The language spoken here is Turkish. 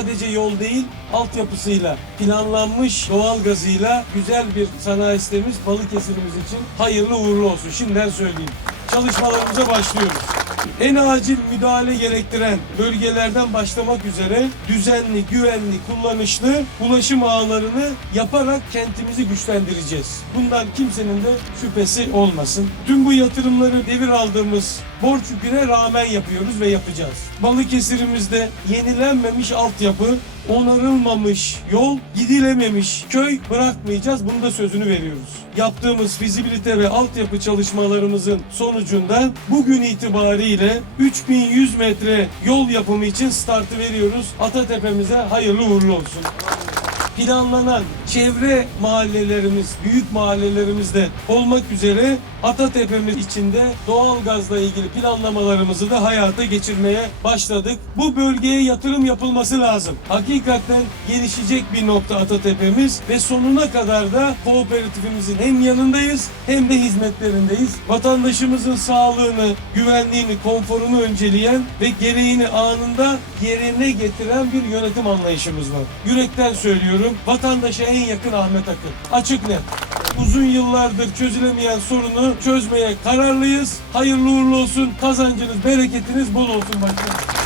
sadece yol değil, altyapısıyla, planlanmış doğal gazıyla güzel bir sanayi sitemiz Balıkesir'imiz için hayırlı uğurlu olsun. Şimdiden söyleyeyim. Çalışmalarımıza başlıyoruz. En acil müdahale gerektiren bölgelerden başlamak üzere düzenli, güvenli, kullanışlı ulaşım ağlarını yaparak kentimizi güçlendireceğiz. Bundan kimsenin de şüphesi olmasın. Tüm bu yatırımları devir aldığımız borç yüküne rağmen yapıyoruz ve yapacağız. Balıkesir'imizde yenilenmemiş altyapı, onarılmamış yol, gidilememiş köy bırakmayacağız. Bunu da sözünü veriyoruz. Yaptığımız fizibilite ve altyapı çalışmalarımızın sonucunda bugün itibariyle 3100 metre yol yapımı için startı veriyoruz. Atatepe'mize hayırlı uğurlu olsun planlanan çevre mahallelerimiz, büyük mahallelerimizde olmak üzere Atatepe'miz içinde doğal gazla ilgili planlamalarımızı da hayata geçirmeye başladık. Bu bölgeye yatırım yapılması lazım. Hakikaten gelişecek bir nokta Atatepe'miz ve sonuna kadar da kooperatifimizin hem yanındayız hem de hizmetlerindeyiz. Vatandaşımızın sağlığını, güvenliğini, konforunu önceleyen ve gereğini anında yerine getiren bir yönetim anlayışımız var. Yürekten söylüyorum, vatandaşa en yakın Ahmet Akın. Açık net. Uzun yıllardır çözülemeyen sorunu çözmeye kararlıyız. Hayırlı uğurlu olsun. Kazancınız, bereketiniz bol olsun başkanım.